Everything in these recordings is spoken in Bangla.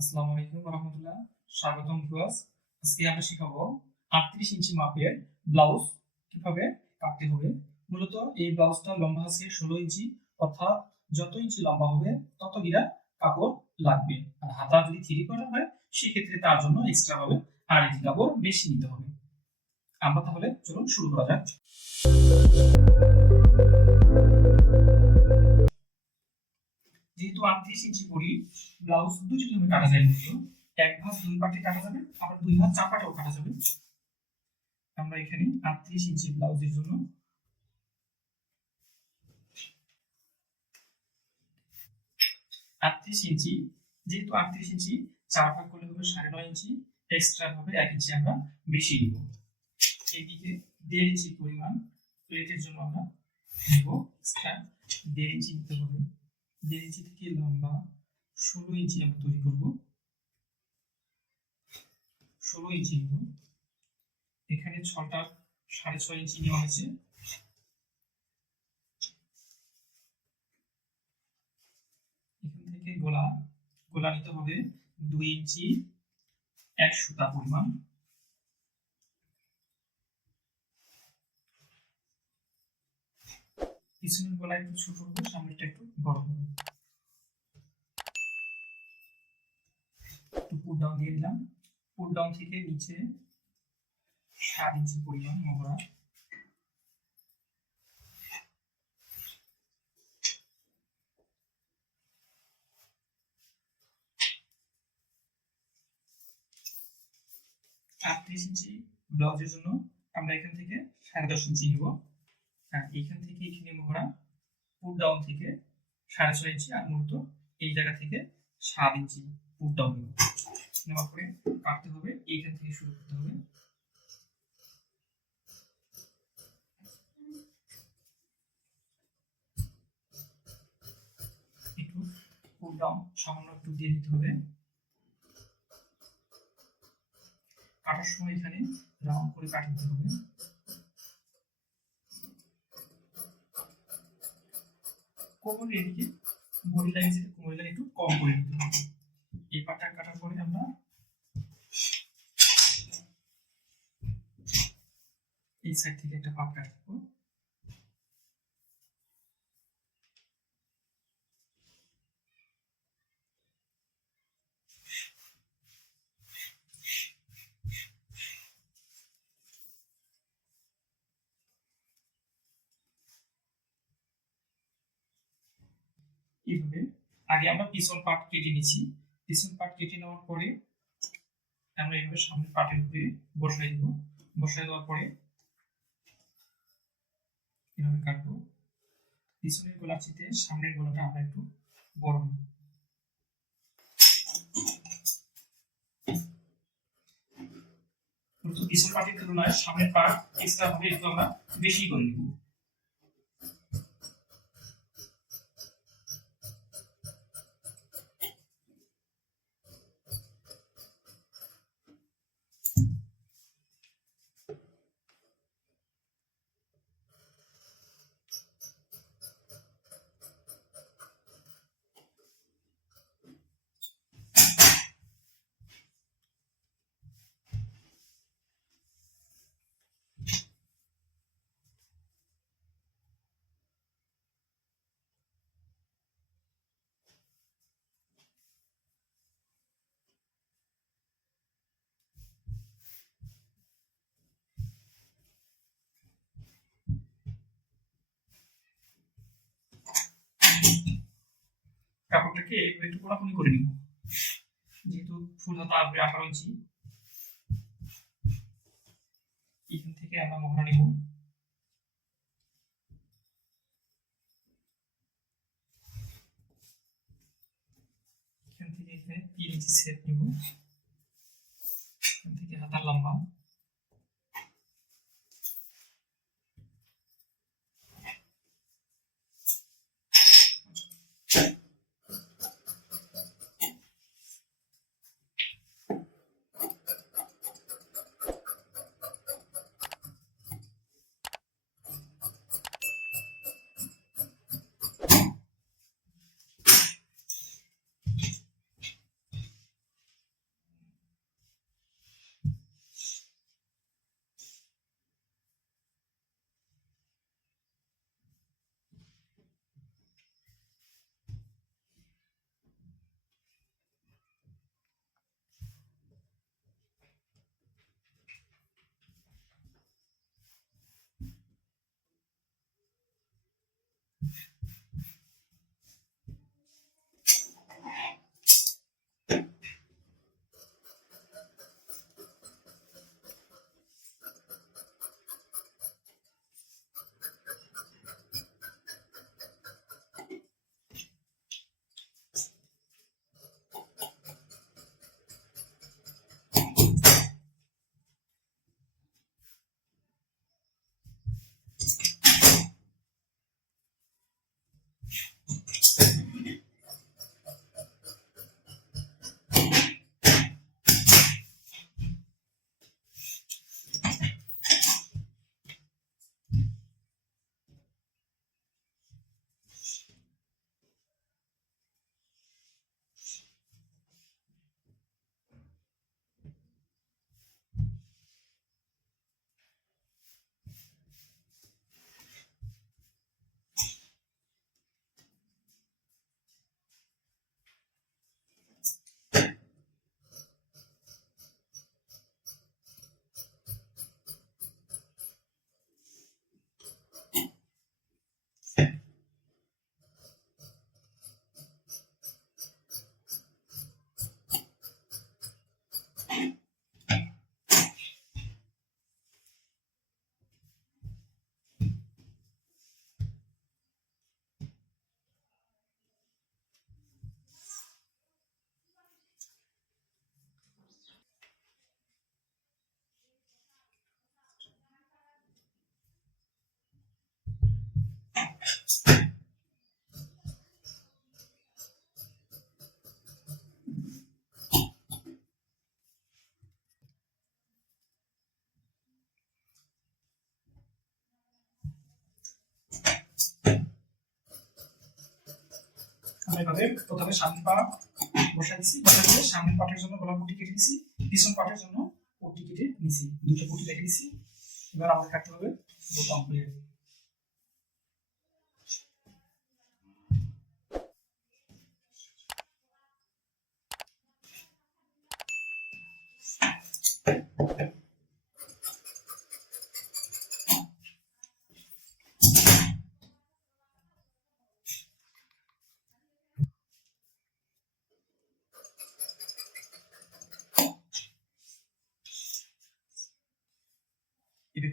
আসসালামু আলাইকুম রহমতুল্লাহ স্বাগতম আজকে শিখাবো আটত্রিশ ইঞ্চি মাপের ব্লাউজ কীভাবে কাটতে হবে। মূলত এই ব্লাউজটা লম্বা আছে ষোলো ইঞ্চি, অর্থাৎ যত ইঞ্চি লম্বা হবে তত গিরা কাপড় লাগবে। আর হাতা যদি থ্রি করা হয়, সেক্ষেত্রে তার জন্য এক্সট্রা ভাবে আর ইঞ্চি কাপড় বেশি নিতে হবে। আমরা তাহলে চলুন শুরু করা যাক। যেহেতু আটত্রিশ ইঞ্চি করি ব্লাউজ দুটি নিয়মে কাটা যায় মূলত এক ভাঁজ দুই পাটে কাটা যাবে, আবার দুই ভাঁজ চার পাটেও কাটা যাবে। আমরা এখানে আটত্রিশ ইঞ্চি ব্লাউজের জন্য আটত্রিশ ইঞ্চি, যেহেতু আটত্রিশ ইঞ্চি, চার ভাগ করলে হবে সাড়ে নয় ইঞ্চি এক্সট্রা ভাবে এক ইঞ্চি আমরা বেশি নিব। এইদিকে দেড় ইঞ্চি পরিমাণ প্লেটের জন্য আমরা নিব এক্সট্রা দেড় ইঞ্চি নিতে হবে। দেড় ইঞ্চি থেকে লম্বা ষোলো ইঞ্চি আমরা তৈরি করব। ষোলো ইঞ্চি নেব। এখানে ছটা সাড়ে ছয় ইঞ্চি নেওয়া হয়েছে। এখান থেকে গোলা গোলা নিতে হবে দুই ইঞ্চি এক সুতা পরিমাণ। পিছনের গলা একটু ছোট হবে সামনেরটা একটু বড় হবে একটু পুট ডাউন দিয়ে দিলাম। পুট ডাউন থেকে নিচে সাত ইঞ্চি পরিমাণ মহড়া। আটত্রিশ ইঞ্চি ব্লাউজের জন্য আমরা এখান থেকে সাড়ে দশ ইঞ্চি নিব। আর এইখান থেকে এখানে মহড়া পুট ডাউন থেকে সাড়ে ছয় ইঞ্চি, আর মূলত এই জায়গা থেকে সাত ইঞ্চি পুট ডাউন নেব। নেওয়ার পরে কাটতে হবে, এইখান থেকে শুরু করতে হবে। একটু পুট ডাউন সামান্য একটু দিয়ে দিতে হবে। কাটার সময় এখানে রাউন্ড করে কাটতে হবে। কোমরের এদিকে বডি লাইন থেকে কোমরের লাইন একটু কম করে দিতে হবে। এই পাটটা কাটার পরে আমরা এই সাইড থেকে একটা পাট কাটবো। এইভাবে আগে আমরা পিছন পার্ট কেটে নিচ্ছি। পিছন পার্ট কেটে নেওয়ার পরে আমরা এইভাবে সামনের পার্টের উপরে বসাই দেবো। বসাই দেওয়ার পরে এভাবে কাটবো। পিছনের গোলা চিতে সামনের গোলাটা আমরা একটু বড় নিব। পিছন পার্টের তুলনায় সামনের পার্ট এক্সট্রা ভাবে একটু আমরা বেশি করে নিব। কাপড়টাকে একটু কোনাকুনি করে নিব। যেহেতু ফুল হাতা আসবে আঠারো ইঞ্চি। এখান থেকে আমরা মহড়া নিব। এখান থেকে এখানে তিন ইঞ্চি সেট নিব। এখান থেকে হাতার লম্বা। আমরা প্রথমে সামনের পা বসাই দিছি বসাই সামনের পাটের জন্য গলা পুটি কেটে দিছি পিছন পাটের জন্য পুটি কেটে নিছি। দুটো পুটি রেখে দিছি। এবার আমাদের কাটতে হবে বোতাম প্লেট এভাবে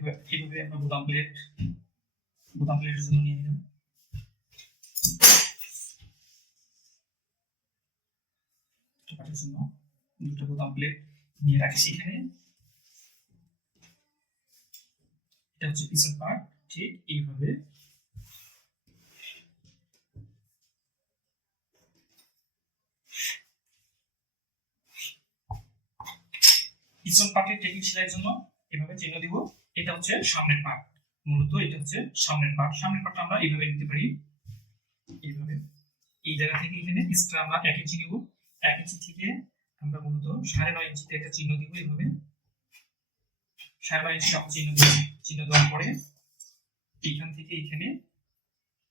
এভাবে আমরা বোতাম প্লেট বোতাম প্লেটের জন্য নিয়ে নিলাম পাটের জন্য দুটো বোতাম প্লেট নিয়ে রাখছি এখানে এটা হচ্ছে পিছন পার্ট ঠিক এইভাবে পিছন পার্টের টেকিং সেলাইয়ের এভাবে চিহ্ন দিব? এটা হচ্ছে সামনের পার্ট মূলত এটা হচ্ছে সামনের পার্ট সামনের পার্টটা আমরা এইভাবে নিতে পারি। এইভাবে। এই জায়গা থেকে এখানে এক্সট্রা আমরা এক ইঞ্চি নিব। এক ইঞ্চি থেকে আমরা মূলত সাড়ে নয় ইঞ্চিতে একটা চিহ্ন দিব এইভাবে। সাড়ে নয় ইঞ্চি আমরা চিহ্ন দিব চিহ্ন দেওয়ার পরে থেকে এখানে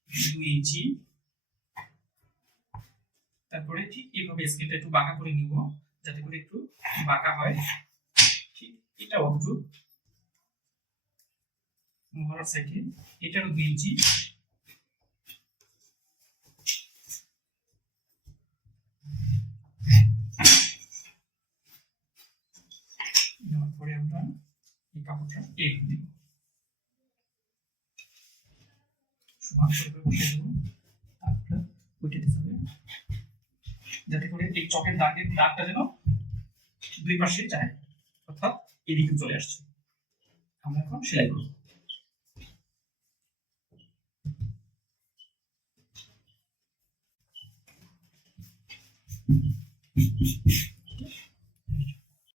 দুই ইঞ্চি। তারপরে ঠিক এইভাবে স্কেলটা একটু বাঁকা করে নিব, যাতে করে একটু বাঁকা হয়। এটাও একটু মহড়ার সাইডে এটারও দুই ইঞ্চি এই কাপড়টা দিতে হবে। যাতে করে এই চকের দাগের দাগটা যেন দুই পাশে যায়। এদিকে চলে আসছে আমরা এখন সেলাই করব